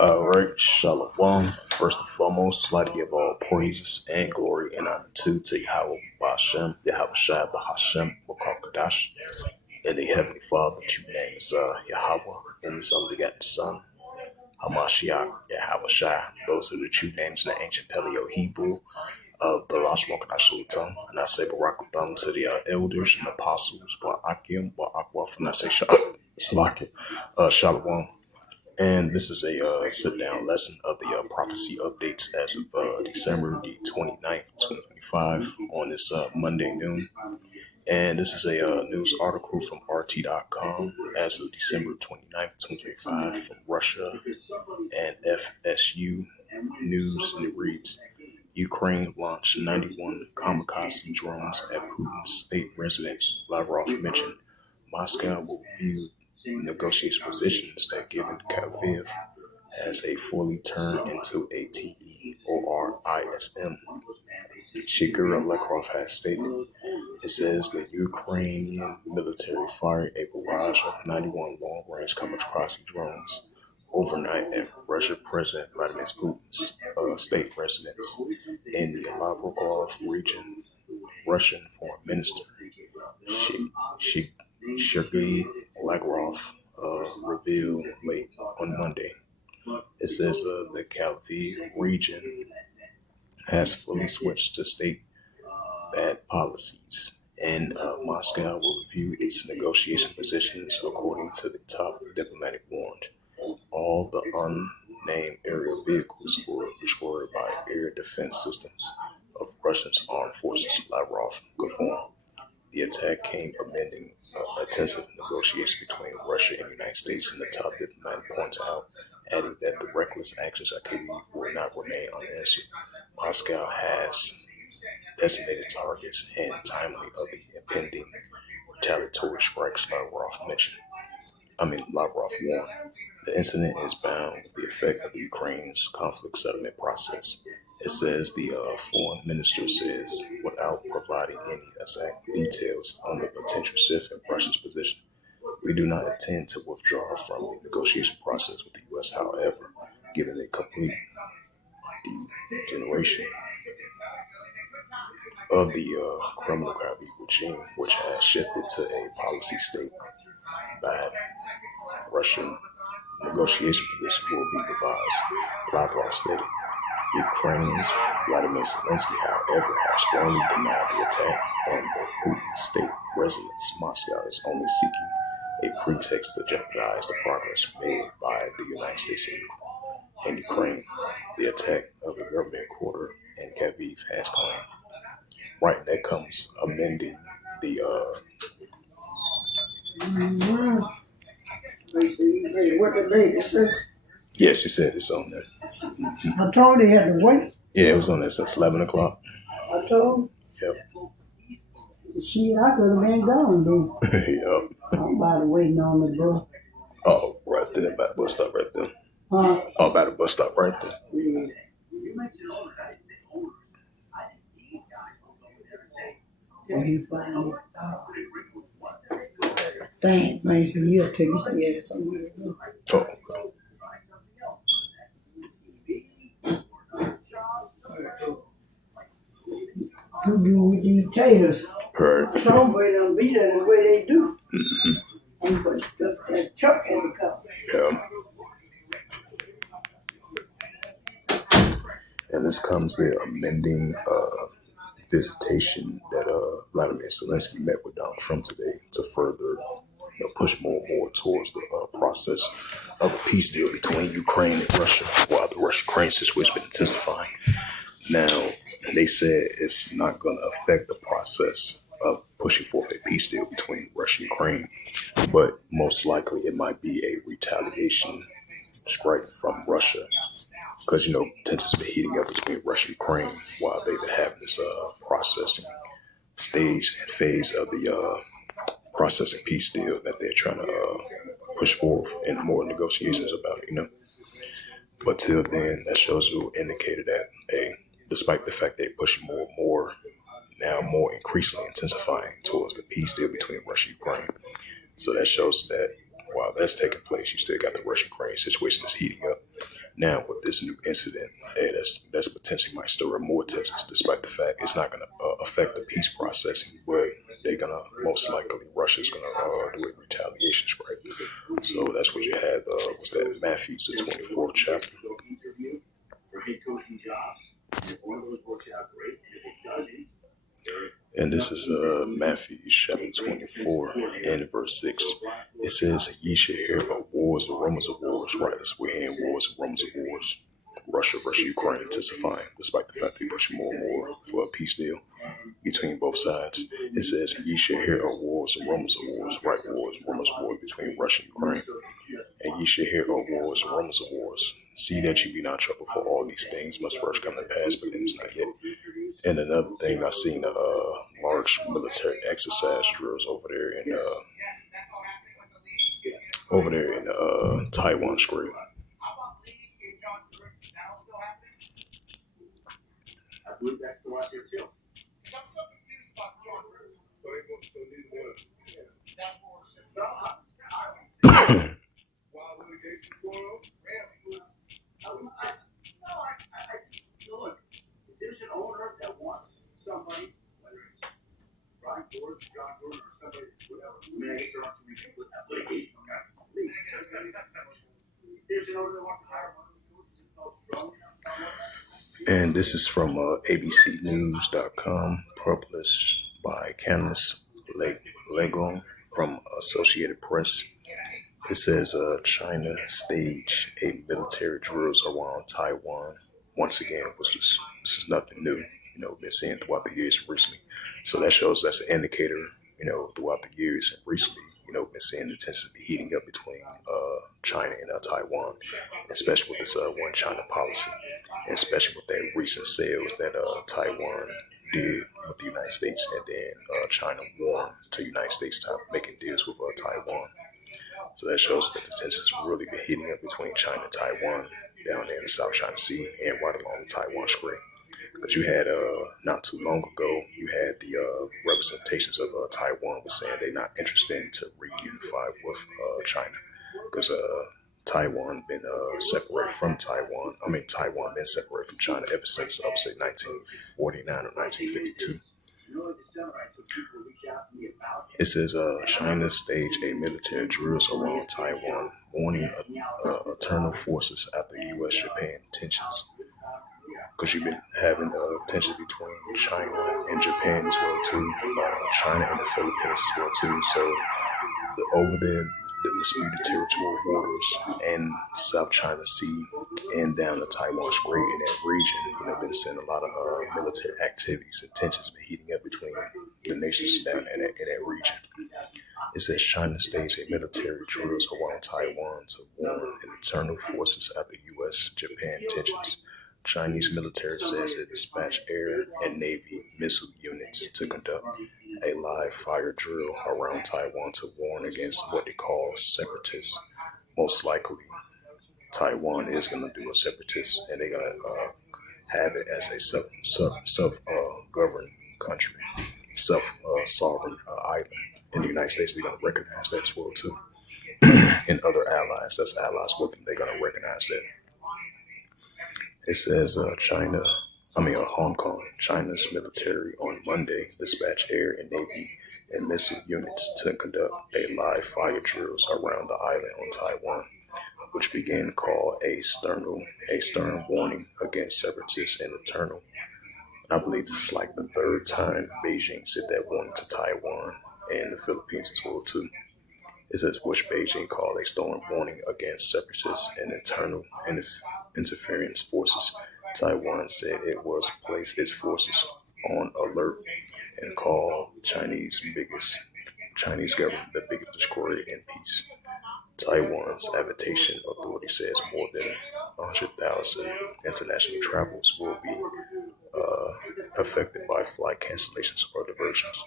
All right, Shalom. First and foremost, I'd like to give all praises and glory and honor to Yahweh Bashem, Yahweh Shai Bahashem, Wakakadash, and the Heavenly Father, that you name is Yahweh, and His only begotten Son, Hamashiach, Yahweh Shai. Those are the true names in the ancient Paleo Hebrew of the Rosh Hashanah. And I say Barakatham to the elders and apostles, Ba'akim, Ba'akwaf, and I say Shalom. And this is a sit-down lesson of the prophecy updates as of December the 29th, 2025 on this Monday noon. And this is a news article from RT.com as of December 29th, 2025 from Russia and FSU News, and it reads, Ukraine launched 91 kamikaze drones at Putin's state residence. Lavrov mentioned Moscow will review negotiation positions that given Kyiv has a fully turned into a TEORISM. Shigura Lekrov has stated. It says the Ukrainian military fired a barrage of 91 long-range kamikaze drones overnight at Russian President Vladimir Putin's state residence in the Lavrov region. Russian Foreign Minister Sergei Lavrov revealed late on Monday. It says the Kyiv region has fully switched to state bad policies, and Moscow will review its negotiation positions according to the top diplomatic warrant. All the unnamed aerial vehicles were destroyed by air defense systems of Russia's armed forces, Lavrov confirmed. The attack came amending intensive negotiations between Russia and the United States, and the top diplomat pointed out, adding that the reckless actions of Kyiv will not remain unanswered. Moscow has designated targets and timely of the impending retaliatory strikes, Lavrov warned. The incident is bound with the effect of the Ukraine's conflict settlement process. It says the foreign minister says, without providing any exact details on the potential shift in Russia's position, we do not intend to withdraw from the negotiation process with the U.S. However, given the complete degeneration of the criminal Kyiv regime, which has shifted to a policy state, bad Russian negotiation position will be revised, Lavrov stated. Ukraine's Vladimir Zelensky, however, has strongly denied the attack on the Putin state residence. Moscow is only seeking a pretext to jeopardize the progress made by the United States and Ukraine. The attack of the government quarter in Kyiv has claimed. Right, that comes amending the What the lady said? Yeah, she said it's on there. I told her he had to wait. Yeah, it was on there since 11 o'clock. I told Yep. Shit, I could have been gone, dude. Yep. I'm about to waiting on me, bro. Oh, right there, by the bus stop right there. Huh? Oh, by the bus stop right there. Yeah. When he finally thanks, man, so you'll take some ass somewhere. Oh, okay. You do with these taters. Right. Somebody don't be there the way they do. And but that truck had to come. Yeah. And this comes the amending visitation that Vladimir Zelensky met with Donald Trump today to further push more and more towards the process of a peace deal between Ukraine and Russia, while the Russia-Ukraine situation has been intensifying. Now, they said it's not going to affect the process of pushing forth a peace deal between Russia and Ukraine, but most likely it might be a retaliation strike from Russia, because, tensions have been heating up between Russia and Ukraine while they've been having this processing stage and phase of the processing peace deal that they're trying to push forward in more negotiations about it, But till then, that shows you indicated that, despite the fact they're pushing more and more, now more increasingly intensifying towards the peace deal between Russia and Ukraine. So that shows that while while that's taking place, you still got the Russian-Ukraine situation that's heating up. Now with this new incident, that's potentially might stir up more tensions, despite the fact it's not going to affect the peace processing, but they're gonna most likely Russia's gonna do a retaliation strike. So that's what you had. Was that Matthews the 24th chapter? And this is Matthew chapter 24 and verse 6. It says, "Ye shall hear of wars and rumors of wars." Right, that's we're hearing wars and rumors of wars. Russia versus Ukraine intensifying, despite the fact they're pushing more and more for a peace deal between both sides. It says, "Ye shall hear of wars and rumors of wars." Right, wars and rumors of wars between Russia and Ukraine. "And ye shall hear of wars and rumors of wars. See that ye be not troubled, for all these things must first come to pass, but then it's not yet." And another thing, I seen large military exercise drills over there in Taiwan Strait. And this is from abcnews.com, published by Candace Legon from Associated Press. It says China staged a military drills around Taiwan. Once again, this is nothing new. Been seeing throughout the years recently. So that shows that's an indicator. Throughout the years and recently, been seeing the tensions be heating up between China and Taiwan, especially with this one China policy, and especially with that recent sales that Taiwan did with the United States, and then China warned to the United States to stop making deals with Taiwan. So that shows that the tensions really been heating up between China and Taiwan down there in the South China Sea and right along the Taiwan Strait. Because you had, not too long ago, you had the representations of Taiwan was saying they're not interested to reunify with China. Because Taiwan been separated from Taiwan. Taiwan been separated from China ever since, I would say, 1949 or 1952. It says China staged a military drills around Taiwan, warning eternal forces after U.S.-Japan tensions. Because you've been having tensions between China and Japan as well too, China and the Philippines as well too. So over there, the disputed territorial waters and South China Sea and down the Taiwan Strait in that region, been seeing a lot of military activities and tensions been heating up between the nations down in that region. It says China staged a military drills around Taiwan to warn internal forces after U.S.-Japan tensions. Chinese military says it dispatched air and Navy missile units to conduct a live fire drill around Taiwan to warn against what they call separatists. Most likely, Taiwan is going to do a separatist, and they're going to have it as a self-governed country, self-sovereign island. In the United States, they're going to recognize that as well too. And other allies, that's allies with them, they're going to recognize that. It says Hong Kong, China's military on Monday dispatched air and Navy and missile units to conduct a live fire drills around the island on Taiwan, which began to call a stern warning against separatists and eternal. I believe this is like the third time Beijing said that warning to Taiwan and the Philippines as well too. It says which Beijing called a storm warning against separatists and internal interference forces. Taiwan said it was placed its forces on alert and called Chinese government the biggest destroyer in peace. Taiwan's aviation authority says more than 100,000 international travelers will be affected by flight cancellations or diversions.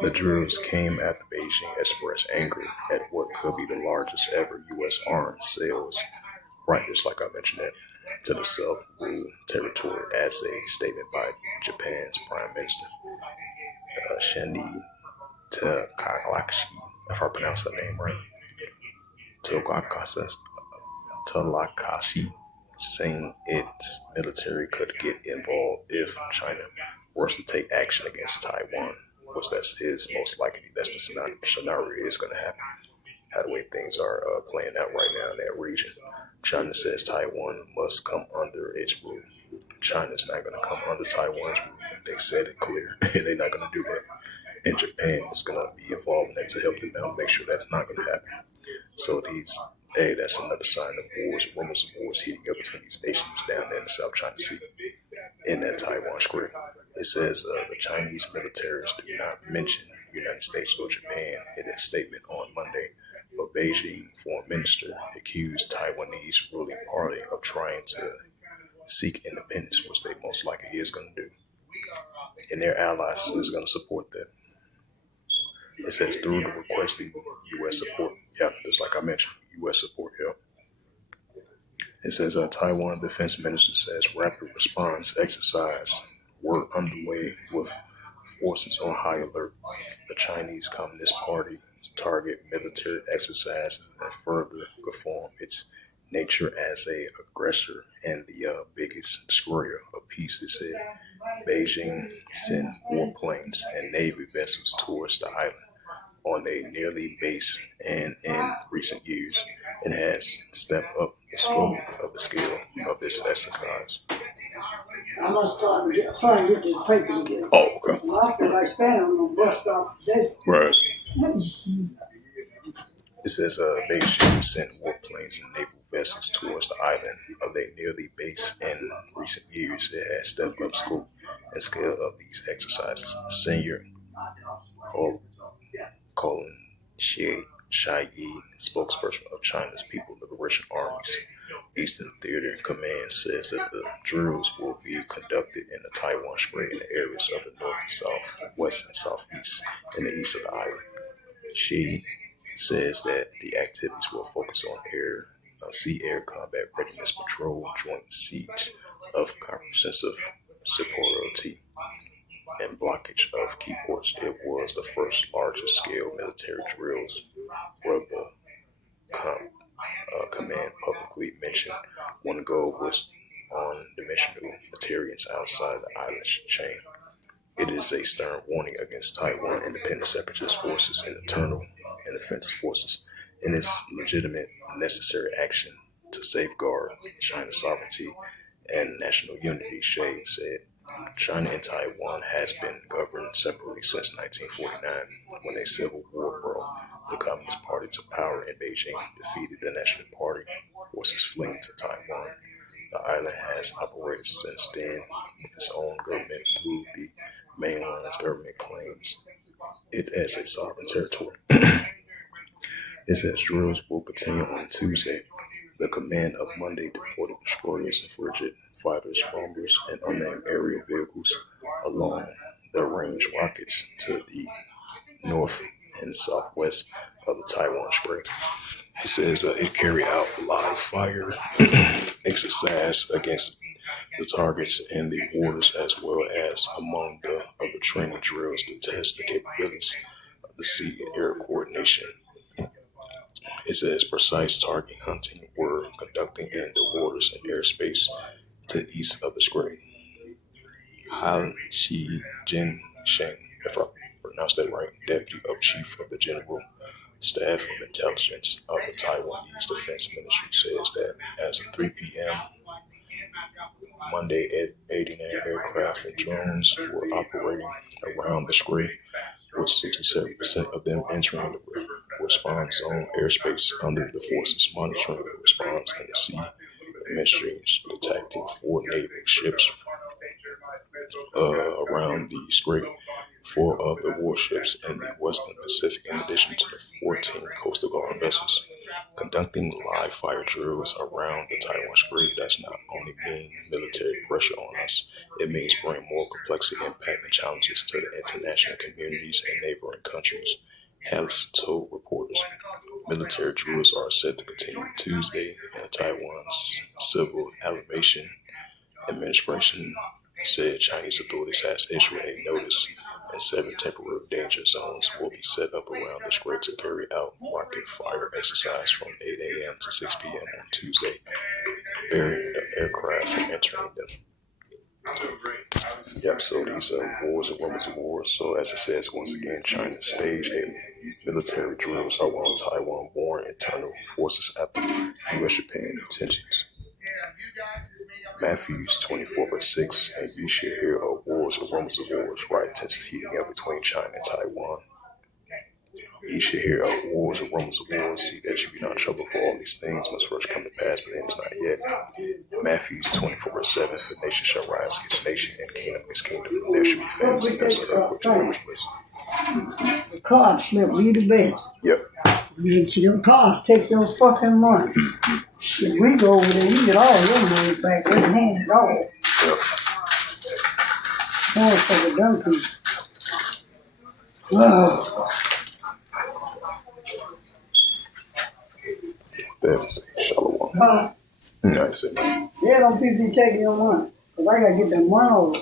The drills came after Beijing expressed anger at what could be the largest ever U.S. arms sales, right, just like I mentioned that, to the self-ruled territory as a statement by Japan's Prime Minister, Shinzo Takaichi, if I pronounce that name right. Talakashi, saying its military could get involved if China was to take action against Taiwan. Which that's is most likely that's the scenario is going to happen. How the way things are playing out right now in that region. China says Taiwan must come under its rule. China's not going to come under Taiwan's rule. They said it clear. They're not going to do that. And Japan is going to be involved in that to help them out, make sure that's not going to happen. So that's another sign of wars, rumors of wars heating up between these nations down there in the South China Sea, in that Taiwan Strait. It says the Chinese militaries do not mention the United States or Japan in a statement on Monday, but Beijing foreign minister accused Taiwanese ruling party of trying to seek independence, which they most likely is going to do. And their allies is going to support that. It says through the requesting U.S. support. Yeah, just like I mentioned, U.S. support help. It says Taiwan defense minister says rapid response exercise were underway with forces on high alert. The Chinese Communist Party target military exercises and further perform its nature as a aggressor and the biggest destroyer of peace. It said Beijing sent warplanes and Navy vessels towards the island on a nearly base, and in recent years it has stepped up the scope of the scale of its exercise. I'm gonna start trying to get this paper together. Oh, okay. Well, I feel like standing on the bus stop today. Right. Let me see. It says Beijing sent warplanes and naval vessels towards the island of their nearly base. In recent years, it has stepped up scope and scale of these exercises. Senior Colin Shai-yi, spokesperson of China's People Liberation Army's Eastern Theater Command, says that the drills will be conducted in the Taiwan Strait in the areas of the north, south, west, and southeast, and the east of the island. She says that the activities will focus on sea-air combat readiness patrol, joint siege of comprehensive superiority, and blockage of key ports. It was the first largest scale military drills Rebel Command publicly mentioned. One goal was on dimensional materials outside the island chain. It is a stern warning against Taiwan independent separatist forces and internal and offensive forces in its legitimate necessary action to safeguard China's sovereignty and national unity, Shea said. China and Taiwan has been governed separately since 1949, when a civil war broke. The Communist Party took power in Beijing, defeated the National Party forces fleeing to Taiwan. The island has operated since then with its own government, through the mainland's government claims it as a sovereign territory. It says drills will continue on Tuesday. The command of Monday deployed destroyers and frigate fighters, bombers, and unmanned aerial vehicles along the range rockets to the north and southwest of the Taiwan Strait. It says it carried out live fire exercise against the targets in the waters, as well as among the other training drills to test the capabilities of the sea and air coordination. It says precise target hunting were conducting in the waters and airspace to the east of the strait. Han Jin Sheng, if I pronounced that right, Deputy of Chief of the General Staff of Intelligence of the Taiwanese Defense Ministry, says that as of 3 p.m. Monday, 89 aircraft and drones were operating around the strait, with 67% of them entering the response zone airspace under the forces monitoring the response in the sea and midstreams, detecting 4 naval ships around the strait, 4 of the warships in the Western Pacific, in addition to the 14 Coastal Guard vessels. Conducting live fire drills around the Taiwan Strait does not only mean military pressure on us, it means bringing more complexity, impact, and challenges to the international communities and neighboring countries, Hallis told reporters. Military drills are set to continue Tuesday, and Taiwan's Civil Aviation Administration said Chinese authorities has issued a notice and 7 temporary danger zones will be set up around the Strait to carry out market fire exercise from 8 a.m. to 6 p.m. on Tuesday, barring the aircraft from entering them. Yep, so these are wars and rumors of wars. So as it says, once again, China staged a military drill on Taiwan-born internal forces after U.S.-Japan tensions. Matthews 24:6, and you should hear of wars and rumors of wars, right? Tensions heating up between China and Taiwan. You should hear of wars and rumors of wars. See that you be not in trouble for all these things must first come to pass, but then it's not yet. Matthews 24:7, for nation shall rise against nation and kingdom against kingdom. There should be famines and pests and earthquakes and every place. The car slip, we the best. Yep. Man, see, them cars take your fucking money. If we go over there, you get all your money back. They hand it all. Yep. More for the donkeys. Wow. That's Shalom. Huh? Nice. Yeah, don't people be taking your money. Cause I gotta get that money over.